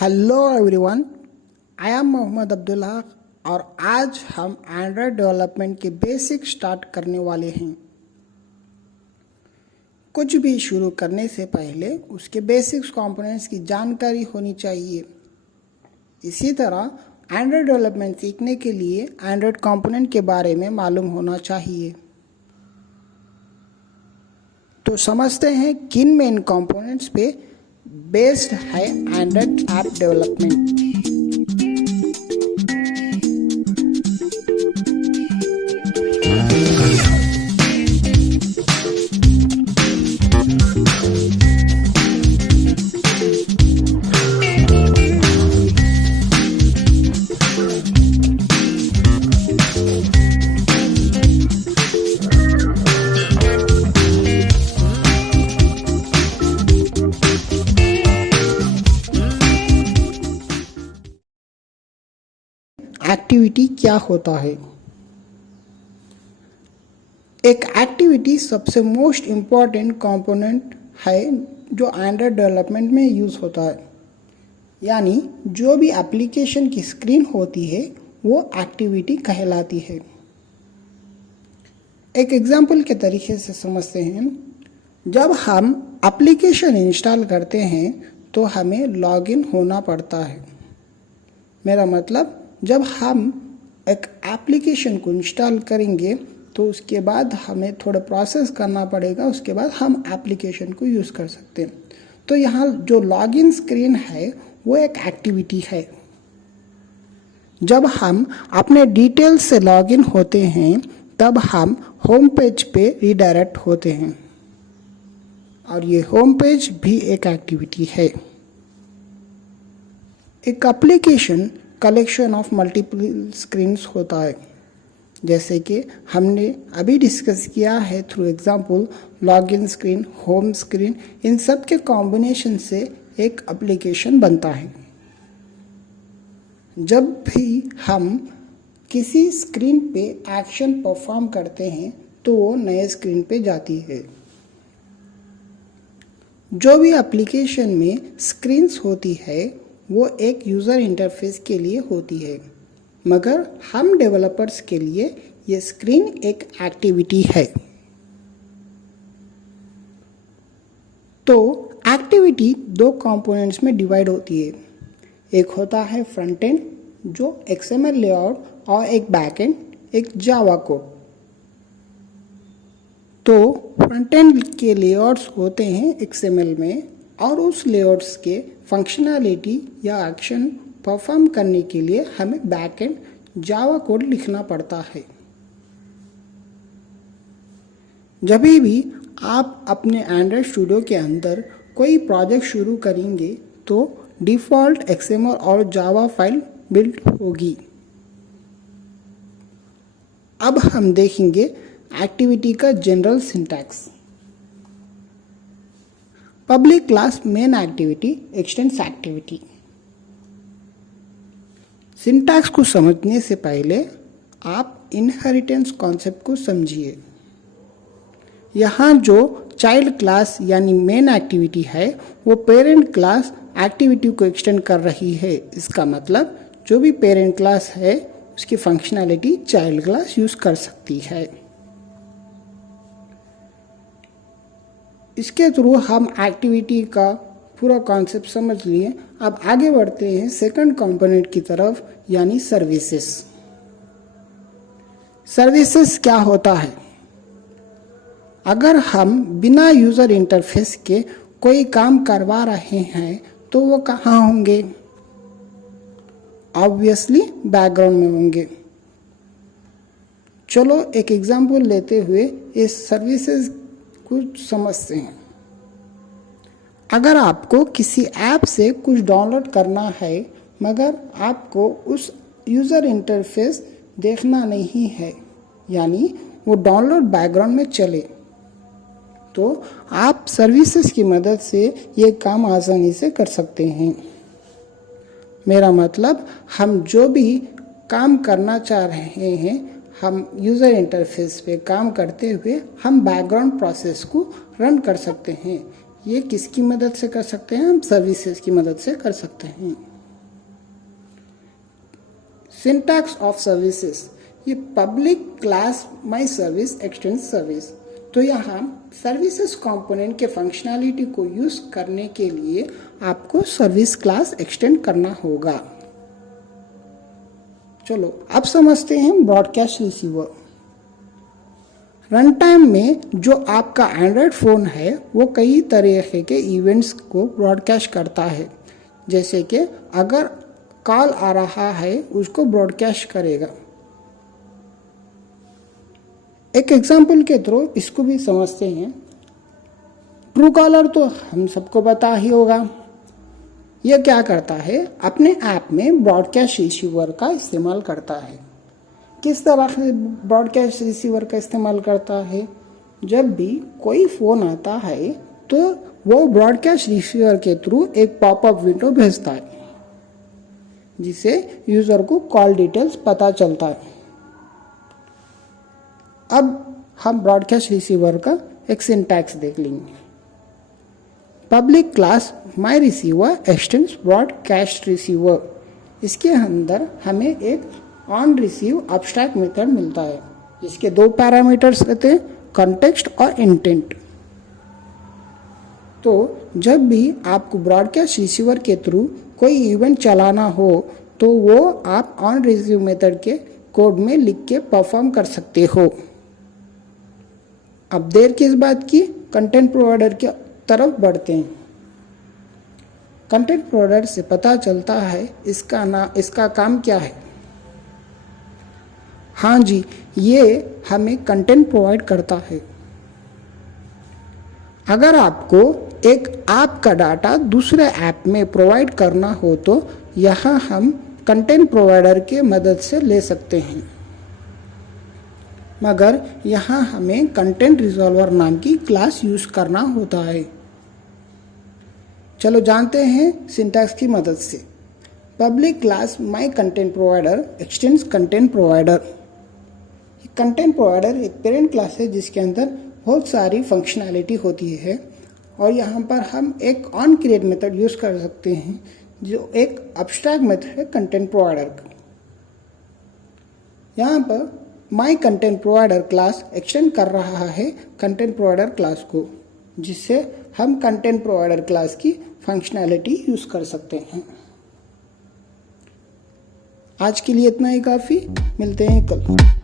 Hello everyone, I am Mohammad Abdullah और आज हम एंड्रॉयड डेवलपमेंट के बेसिक स्टार्ट करने वाले हैं। कुछ भी शुरू करने से पहले उसके बेसिक्स कंपोनेंट्स की जानकारी होनी चाहिए। इसी तरह एंड्रॉयड डेवलपमेंट सीखने के लिए एंड्रॉयड कंपोनेंट के बारे में मालूम होना चाहिए। तो समझते हैं किन मेन कंपोनेंट्स पे बेस्ड है एंड्रॉयड ऐप डेवलपमेंट। एक्टिविटी क्या होता है? एक एक्टिविटी सबसे मोस्ट इम्पॉर्टेंट कंपोनेंट है जो एंड्रॉयड डेवलपमेंट में यूज़ होता है। यानी जो भी एप्लीकेशन की स्क्रीन होती है वो एक्टिविटी कहलाती है। एक एग्जांपल के तरीके से समझते हैं। जब हम एप्लीकेशन इंस्टॉल करते हैं तो हमें लॉगिन होना पड़ता है। मेरा मतलब जब हम एक एप्लीकेशन को इंस्टॉल करेंगे तो उसके बाद हमें थोड़ा प्रोसेस करना पड़ेगा, उसके बाद हम एप्लीकेशन को यूज़ कर सकते हैं। तो यहाँ जो लॉगिन स्क्रीन है वो एक एक्टिविटी है। जब हम अपने डिटेल्स से लॉगिन होते हैं तब हम होम पेज पे रीडायरेक्ट होते हैं और ये होम पेज भी एक एक्टिविटी है। एक application collection of multiple screens होता है, जैसे कि हमने अभी डिस्कस किया है through example login screen, home screen, इन सब के कॉम्बिनेशन से एक एप्लीकेशन बनता है। जब भी हम किसी स्क्रीन पे एक्शन परफॉर्म करते हैं तो वो नए स्क्रीन पे जाती है। जो भी एप्लीकेशन में स्क्रीन्स होती है वो एक यूज़र इंटरफेस के लिए होती है, मगर हम डेवलपर्स के लिए ये स्क्रीन एक एक्टिविटी है। तो एक्टिविटी दो कंपोनेंट्स में डिवाइड होती है। एक होता है फ्रंट एंड जो XML लेआउट और एक बैक एंड एक जावा कोड। तो फ्रंट एंड के लेआउट्स होते हैं XML में और उस लेआउट्स के फंक्शनैलिटी या एक्शन परफॉर्म करने के लिए हमें बैक एंड जावा कोड लिखना पड़ता है। जब भी आप अपने एंड्रॉयड स्टूडियो के अंदर कोई प्रोजेक्ट शुरू करेंगे तो डिफ़ॉल्ट XML और जावा फाइल बिल्ड होगी। अब हम देखेंगे एक्टिविटी का general syntax. Public class main activity x tends activity. Syntax को समझने से पहले आप इनहेरिटेंस कॉन्सेप्ट को समझिए। यहाँ जो चाइल्ड क्लास यानी मेन एक्टिविटी है वो पेरेंट क्लास एक्टिविटी को एक्सटेंड कर रही है। इसका मतलब जो भी पेरेंट क्लास है उसकी फंक्शनैलिटी चाइल्ड क्लास यूज़ कर सकती है। इसके थ्रू हम एक्टिविटी का पूरा कॉन्सेप्ट समझ लिए। अब आगे बढ़ते हैं सेकंड कंपोनेंट की तरफ, यानी सर्विसेज। सर्विसेज क्या होता है? अगर हम बिना यूज़र इंटरफेस के कोई काम करवा रहे हैं तो वो कहाँ होंगे? ऑब्वियसली बैकग्राउंड में होंगे। चलो एक एग्जांपल लेते हुए इस सर्विसेज कुछ समझते हैं। अगर आपको किसी ऐप से कुछ डाउनलोड करना है मगर आपको उस यूज़र इंटरफेस देखना नहीं है, यानी वो डाउनलोड बैकग्राउंड में चले, तो आप सर्विसेज की मदद से ये काम आसानी से कर सकते हैं। मेरा मतलब हम जो भी काम करना चाह रहे हैं हम यूज़र इंटरफेस पे काम करते हुए हम बैकग्राउंड प्रोसेस को रन कर सकते हैं। ये किसकी मदद से कर सकते हैं? हम सर्विसेज की मदद से कर सकते हैं। सिंटैक्स ऑफ सर्विसेज, ये public class my service extend service. तो यहाँ सर्विसेज कंपोनेंट के फंक्शनैलिटी को यूज करने के लिए आपको सर्विस क्लास एक्सटेंड करना होगा। चलो अब समझते हैं ब्रॉडकास्ट रिसीवर। रन टाइम में जो आपका एंड्रॉयड फ़ोन है वो कई तरह के इवेंट्स को ब्रॉडकास्ट करता है। जैसे कि अगर कॉल आ रहा है उसको ब्रॉडकास्ट करेगा। एक एग्जांपल के थ्रू इसको भी समझते हैं। ट्रू कॉलर तो हम सबको पता ही होगा। यह क्या करता है, अपने ऐप में ब्रॉडकास्ट रिसीवर का इस्तेमाल करता है। किस तरह से ब्रॉडकास्ट रिसीवर का इस्तेमाल करता है, जब भी कोई फ़ोन आता है तो वो ब्रॉडकास्ट रिसीवर के थ्रू एक पॉपअप विंडो भेजता है जिससे यूज़र को कॉल डिटेल्स पता चलता है। अब हम ब्रॉडकास्ट रिसीवर का एक सिंटैक्स देख लेंगे। Public class my receiver x tends broadcast receiver, इसके अंदर हमें एक ऑन रिसीव एब्स्ट्रैक्ट मेथड मिलता है जिसके दो पैरामीटर्स रहते हैं, कॉन्टेक्स्ट और इंटेंट। तो जब भी आपको ब्रॉडकास्ट रिसीवर के थ्रू कोई इवेंट चलाना हो तो वो आप ऑन रिसीव मेथड के कोड में लिख के परफॉर्म कर सकते हो। अब देर किस बात की, कंटेंट प्रोवाइडर की तरफ बढ़ते हैं। कंटेंट प्रोवाइडर से पता चलता है इसका काम क्या है। हाँ जी, ये हमें कंटेंट प्रोवाइड करता है। अगर आपको एक ऐप का डाटा दूसरे ऐप में प्रोवाइड करना हो तो यहाँ हम कंटेंट प्रोवाइडर के मदद से ले सकते हैं, मगर यहाँ हमें कंटेंट रिजॉल्वर नाम की क्लास यूज करना होता है। चलो जानते हैं सिंटैक्स की मदद से। Public class my content provider x tends content provider. Content provider एक पेरेंट क्लास है जिसके अंदर बहुत सारी फंक्शनैलिटी होती है और यहाँ पर हम एक ऑन क्रिएट मेथड यूज कर सकते हैं जो एक एब्स्ट्रैक्ट मेथड है कंटेंट प्रोवाइडर का। यहाँ पर my content provider class extend कर रहा है कंटेंट प्रोवाइडर क्लास को, जिससे हम कंटेंट प्रोवाइडर क्लास की फंक्शनैलिटी यूज कर सकते हैं। आज के लिए इतना ही काफ़ी, मिलते हैं कल।